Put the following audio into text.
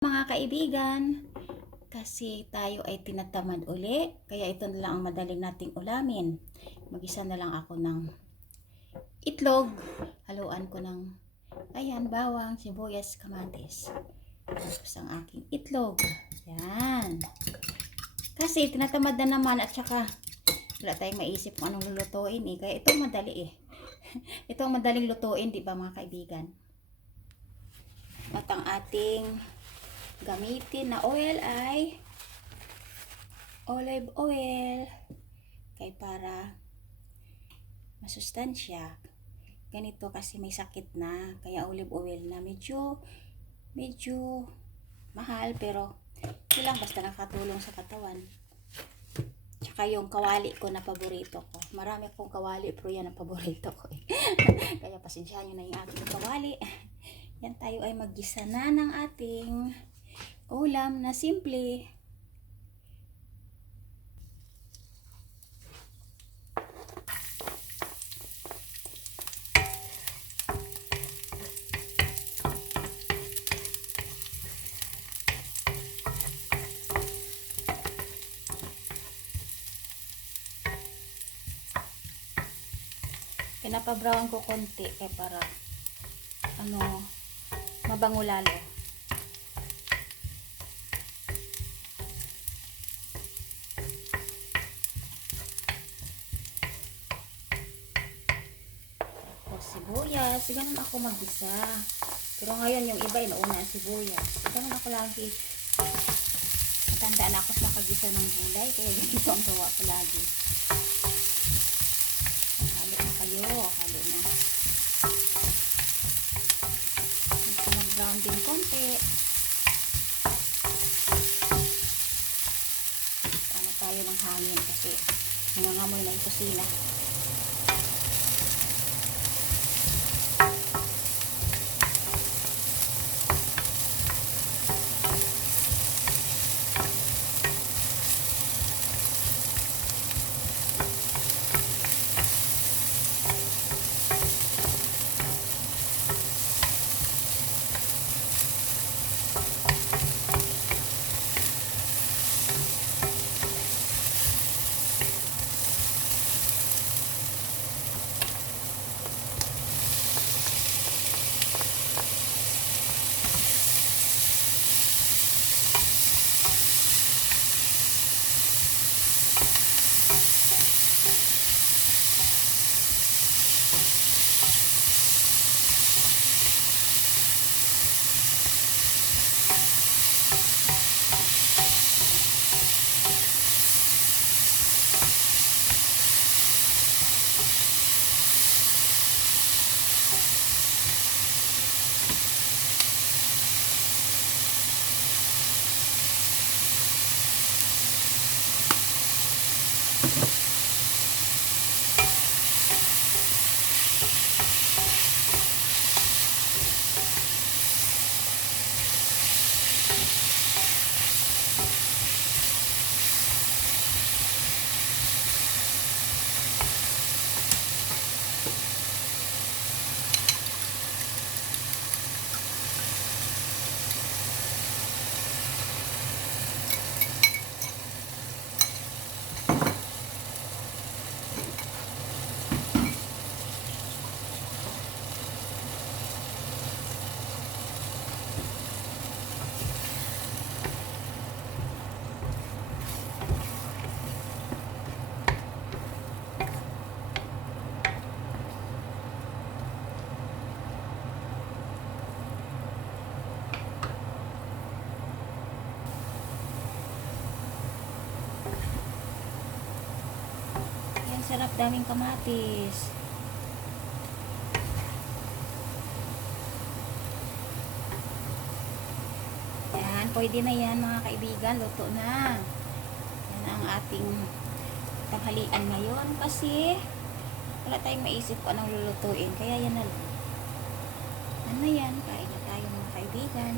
Mga kaibigan, kasi tayo ay tinatamad uli, kaya ito na lang ang madaling nating ulamin. Magisa na lang ako ng itlog, haluan ko ng bawang, sibuyas, kamatis. Tapos ang aking itlog. Yan. Kasi tinatamad na naman at saka wala tayong maisip kung anong lulutuin kaya ito madali ito ang madaling lutuin, di ba mga kaibigan? At ang ating gamitin na oil ay olive oil kay para masustansya. Ganito kasi may sakit na, kaya olive oil na medyo mahal, pero ilang basta nakatulong sa katawan. Tsaka yung kawali ko na paborito ko. Marami akong kawali pero yan ang paborito ko kaya pasensyahan nyo na yung aking kawali. Yan, tayo ay maggisa na ng ating ulam na simple. Pinapa-brown ko konti para mabango lalo. Sibuyas, ganun ako mag-isa. Pero ngayon yung iba inuuna ang sibuyas. Ganun ako lagi. Matandaan ako sa kagisa ng gulay, kaya ganito ang gawa ko lagi. Halo na kayo, halo na. Mag-brown din konti. Tayo ng hangin kasi nangangamoy na yung kusina. Sarap, daming kamatis. Yan, pwede na yan mga kaibigan, luto na. Yan ang ating tanghalian ngayon kasi wala tayong maisip kung anong lulutuin, kaya yan na lang. Ano yan, kain na tayo mga kaibigan.